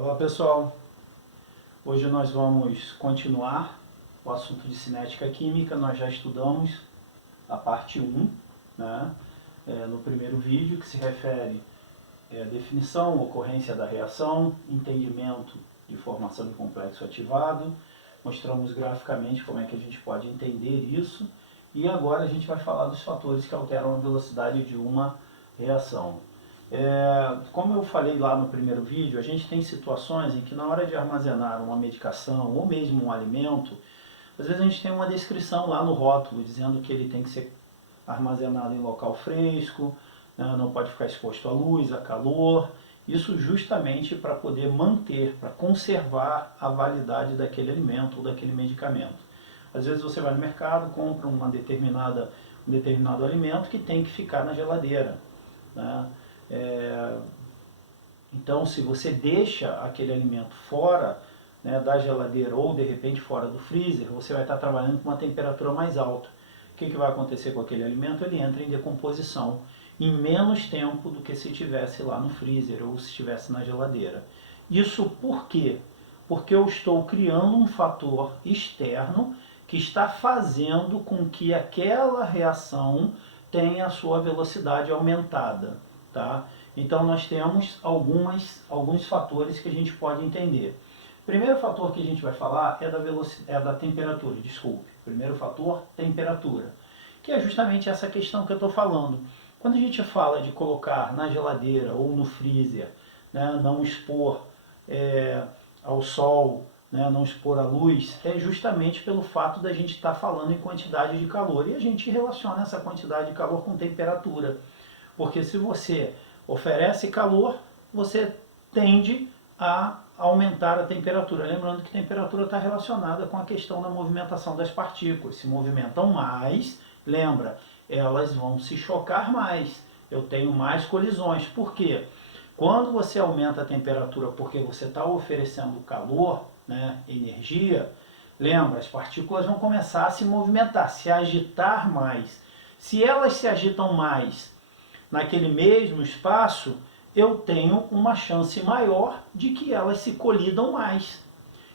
Olá pessoal, hoje nós vamos continuar o assunto de cinética química. Nós já estudamos a parte 1, né, no primeiro vídeo, que se refere à definição, ocorrência da reação, entendimento de formação de complexo ativado. Mostramos graficamente como é que a gente pode entender isso e agora a gente vai falar dos fatores que alteram a velocidade de uma reação. Como eu falei lá no primeiro vídeo, a gente tem situações em que na hora de armazenar uma medicação ou mesmo um alimento, às vezes a gente tem uma descrição lá no rótulo dizendo que ele tem que ser armazenado em local fresco, né, não pode ficar exposto à luz, a calor, isso justamente para poder manter, para conservar a validade daquele alimento ou daquele medicamento. Às vezes você vai no mercado, compra um determinado alimento que tem que ficar na geladeira, né? Então, se você deixa aquele alimento fora, né, da geladeira ou de repente fora do freezer, você vai estar trabalhando com uma temperatura mais alta. O que vai acontecer com aquele alimento? Ele entra em decomposição em menos tempo do que se estivesse lá no freezer ou se estivesse na geladeira. Isso por quê? Porque eu estou criando um fator externo que está fazendo com que aquela reação tenha a sua velocidade aumentada. Tá? Então nós temos alguns fatores que a gente pode entender. O primeiro fator que a gente vai falar é da temperatura, desculpe. Primeiro fator, temperatura, que é justamente essa questão que eu estou falando. Quando a gente fala de colocar na geladeira ou no freezer, né, não expor ao sol, né, não expor à luz, é justamente pelo fato da gente estar falando em quantidade de calor. E a gente relaciona essa quantidade de calor com temperatura. Porque se você oferece calor, você tende a aumentar a temperatura. Lembrando que a temperatura está relacionada com a questão da movimentação das partículas. Se movimentam mais, lembra, elas vão se chocar mais. Eu tenho mais colisões. Por quê? Quando você aumenta a temperatura porque você está oferecendo calor, né, energia, lembra, as partículas vão começar a se movimentar, se agitar mais. Se elas se agitam mais naquele mesmo espaço, eu tenho uma chance maior de que elas se colidam mais.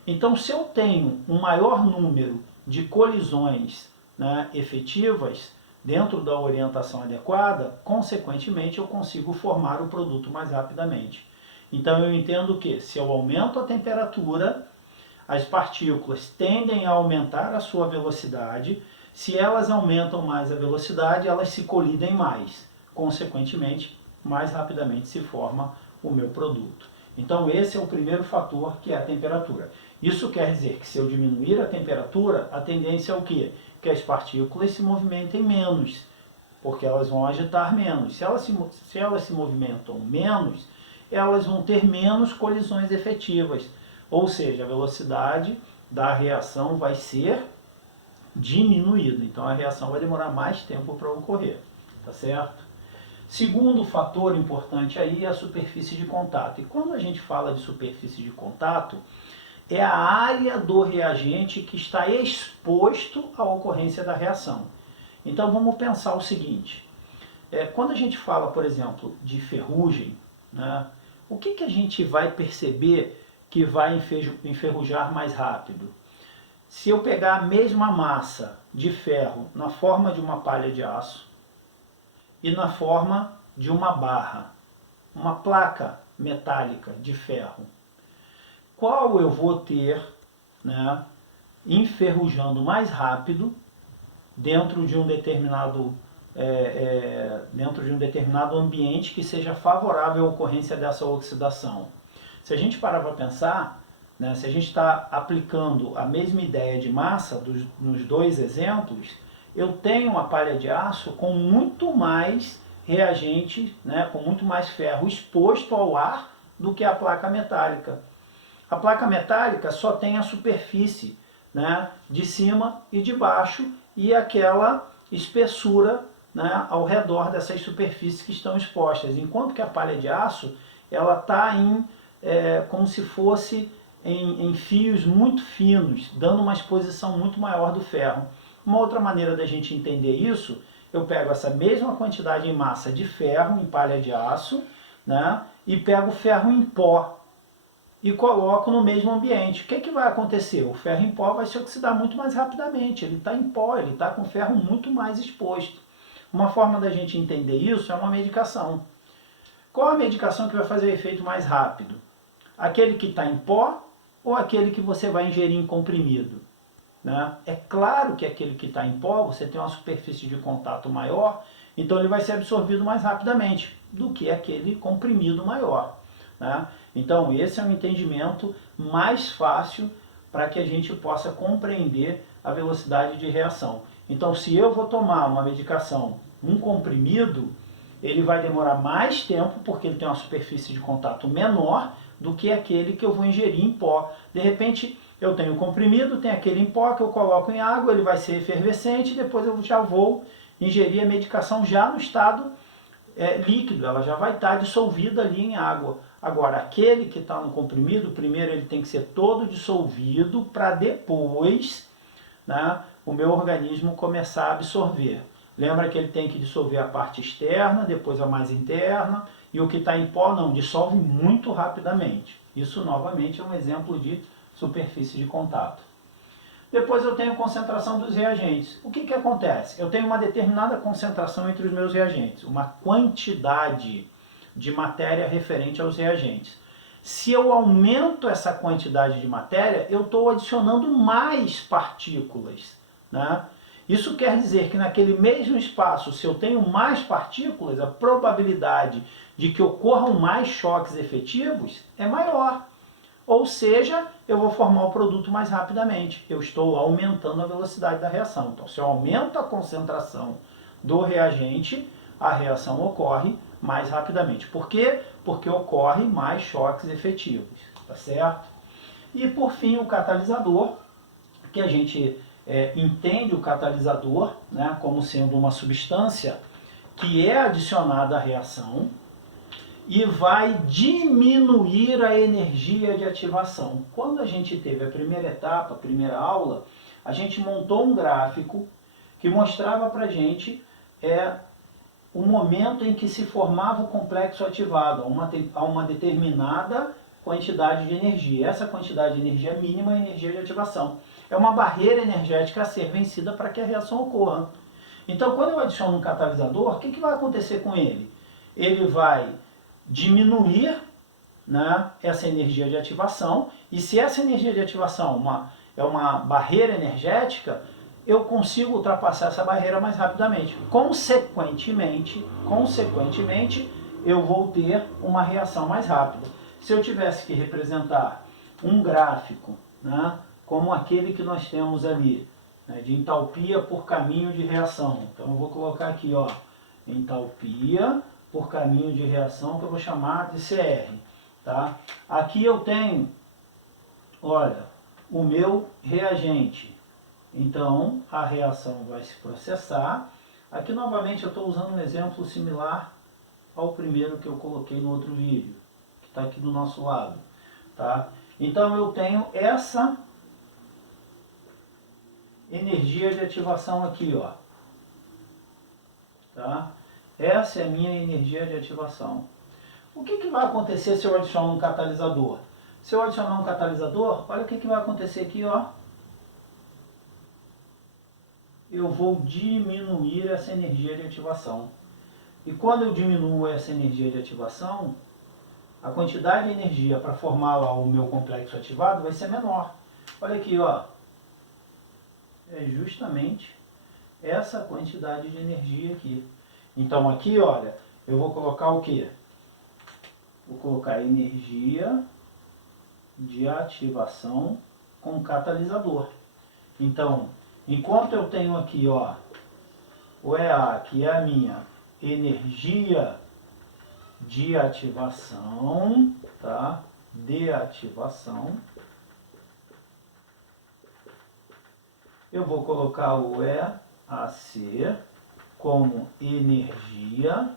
Então, se eu tenho um maior número de colisões, né, efetivas dentro da orientação adequada, consequentemente eu consigo formar o produto mais rapidamente. Então eu entendo que se eu aumento a temperatura, as partículas tendem a aumentar a sua velocidade. Se elas aumentam mais a velocidade, elas se colidem mais. Consequentemente, mais rapidamente se forma o meu produto. Então esse é o primeiro fator, que é a temperatura. Isso quer dizer que se eu diminuir a temperatura, a tendência é o quê? Que as partículas se movimentem menos, porque elas vão agitar menos. Se elas se movimentam menos, elas vão ter menos colisões efetivas. Ou seja, a velocidade da reação vai ser diminuída. Então a reação vai demorar mais tempo para ocorrer. Tá certo? Segundo fator importante aí é a superfície de contato. E quando a gente fala de superfície de contato, é a área do reagente que está exposto à ocorrência da reação. Então vamos pensar o seguinte, quando a gente fala, por exemplo, de ferrugem, né, o que a gente vai perceber que vai enferrujar mais rápido? Se eu pegar a mesma massa de ferro na forma de uma palha de aço e na forma de uma barra, uma placa metálica de ferro, qual eu vou ter, né, enferrujando mais rápido dentro de um determinado ambiente que seja favorável à ocorrência dessa oxidação? Se a gente parar para pensar, né, se a gente está aplicando a mesma ideia de massa nos dois exemplos, eu tenho uma palha de aço com muito mais reagente, né, com muito mais ferro exposto ao ar do que a placa metálica. A placa metálica só tem a superfície, né, de cima e de baixo e aquela espessura, né, ao redor dessas superfícies que estão expostas. Enquanto que a palha de aço ela está como se fosse em fios muito finos, dando uma exposição muito maior do ferro. Uma outra maneira da gente entender isso, eu pego essa mesma quantidade em massa de ferro, em palha de aço, né, e pego ferro em pó. e coloco no mesmo ambiente. O que vai acontecer? O ferro em pó vai se oxidar muito mais rapidamente. Ele está em pó, ele está com o ferro muito mais exposto. Uma forma da gente entender isso é uma medicação. Qual a medicação que vai fazer o efeito mais rápido? Aquele que está em pó ou aquele que você vai ingerir em comprimido? Né? É claro que aquele que está em pó, você tem uma superfície de contato maior, então ele vai ser absorvido mais rapidamente do que aquele comprimido maior. Né? Então esse é um entendimento mais fácil para que a gente possa compreender a velocidade de reação. Então se eu vou tomar uma medicação, um comprimido, ele vai demorar mais tempo porque ele tem uma superfície de contato menor do que aquele que eu vou ingerir em pó. De repente eu tenho o comprimido, tem aquele em pó que eu coloco em água, ele vai ser efervescente, depois eu já vou ingerir a medicação já no estado líquido, ela já vai estar dissolvida ali em água. Agora, aquele que está no comprimido, primeiro ele tem que ser todo dissolvido para depois, né, o meu organismo começar a absorver. Lembra que ele tem que dissolver a parte externa, depois a mais interna, e o que está em pó não, dissolve muito rapidamente. Isso novamente é um exemplo de superfície de contato. Depois eu tenho a concentração dos reagentes. O que acontece? Eu tenho uma determinada concentração entre os meus reagentes, uma quantidade de matéria referente aos reagentes. Se eu aumento essa quantidade de matéria, eu estou adicionando mais partículas. Né? Isso quer dizer que naquele mesmo espaço, se eu tenho mais partículas, a probabilidade de que ocorram mais choques efetivos é maior. Ou seja, eu vou formar o produto mais rapidamente. Eu estou aumentando a velocidade da reação. Então, se eu aumento a concentração do reagente, a reação ocorre mais rapidamente. Por quê? Porque ocorre mais choques efetivos, tá certo? E por fim, o catalisador, que a gente entende o catalisador, né, como sendo uma substância que é adicionada à reação e vai diminuir a energia de ativação. Quando a gente teve a primeira etapa, a primeira aula, a gente montou um gráfico que mostrava para a gente o momento em que se formava o complexo ativado, a uma determinada quantidade de energia. Essa quantidade de energia mínima é a energia de ativação. É uma barreira energética a ser vencida para que a reação ocorra. Então, quando eu adiciono um catalisador, o que vai acontecer com ele? Ele vai diminuir, né, essa energia de ativação, e se essa energia de ativação é uma barreira energética, eu consigo ultrapassar essa barreira mais rapidamente. Consequentemente, eu vou ter uma reação mais rápida. Se eu tivesse que representar um gráfico, né, como aquele que nós temos ali, né, de entalpia por caminho de reação. Então eu vou colocar aqui, ó, entalpia por caminho de reação, que eu vou chamar de CR. Tá? Aqui eu tenho, olha, o meu reagente. Então, a reação vai se processar. Aqui, novamente, eu estou usando um exemplo similar ao primeiro que eu coloquei no outro vídeo, que está aqui do nosso lado. Tá? Então, eu tenho essa energia de ativação aqui, ó. Tá? Essa é a minha energia de ativação. O que vai acontecer se eu adicionar um catalisador? Se eu adicionar um catalisador, olha o que vai acontecer aqui, ó. Eu vou diminuir essa energia de ativação. E quando eu diminuo essa energia de ativação, a quantidade de energia para formar lá o meu complexo ativado vai ser menor. Olha aqui, ó. É justamente essa quantidade de energia aqui. Então aqui, olha, eu vou colocar o quê? Vou colocar energia de ativação com catalisador. Então, enquanto eu tenho aqui, ó, o EA, que é a minha energia de ativação, tá? De ativação. Eu vou colocar o EAC como energia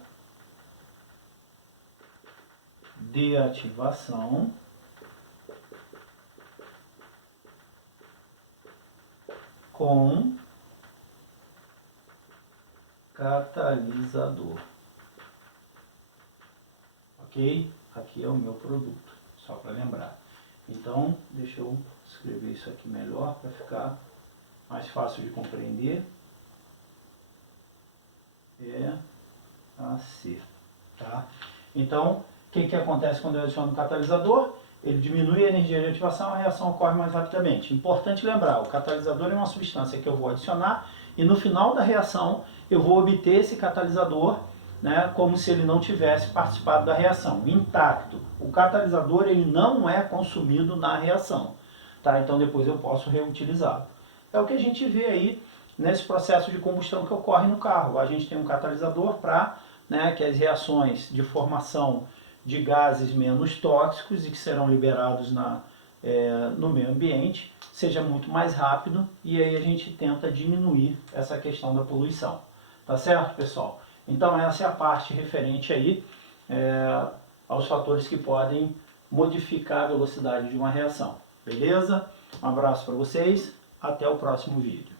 de ativação com catalisador. Ok? Aqui é o meu produto, só para lembrar. Então, deixa eu escrever isso aqui melhor para ficar mais fácil de compreender. EAC, tá? Então, o que acontece quando eu adiciono o catalisador? Ele diminui a energia de ativação, a reação ocorre mais rapidamente. Importante lembrar, o catalisador é uma substância que eu vou adicionar e no final da reação eu vou obter esse catalisador, né, como se ele não tivesse participado da reação, intacto. O catalisador ele não é consumido na reação, tá? Então depois eu posso reutilizá-lo. É o que a gente vê aí nesse processo de combustão que ocorre no carro. A gente tem um catalisador para, né, que as reações de formação de gases menos tóxicos e que serão liberados no meio ambiente seja muito mais rápido, e aí a gente tenta diminuir essa questão da poluição. Tá certo, pessoal? Então essa é a parte referente aí aos fatores que podem modificar a velocidade de uma reação. Beleza? Um abraço para vocês, até o próximo vídeo.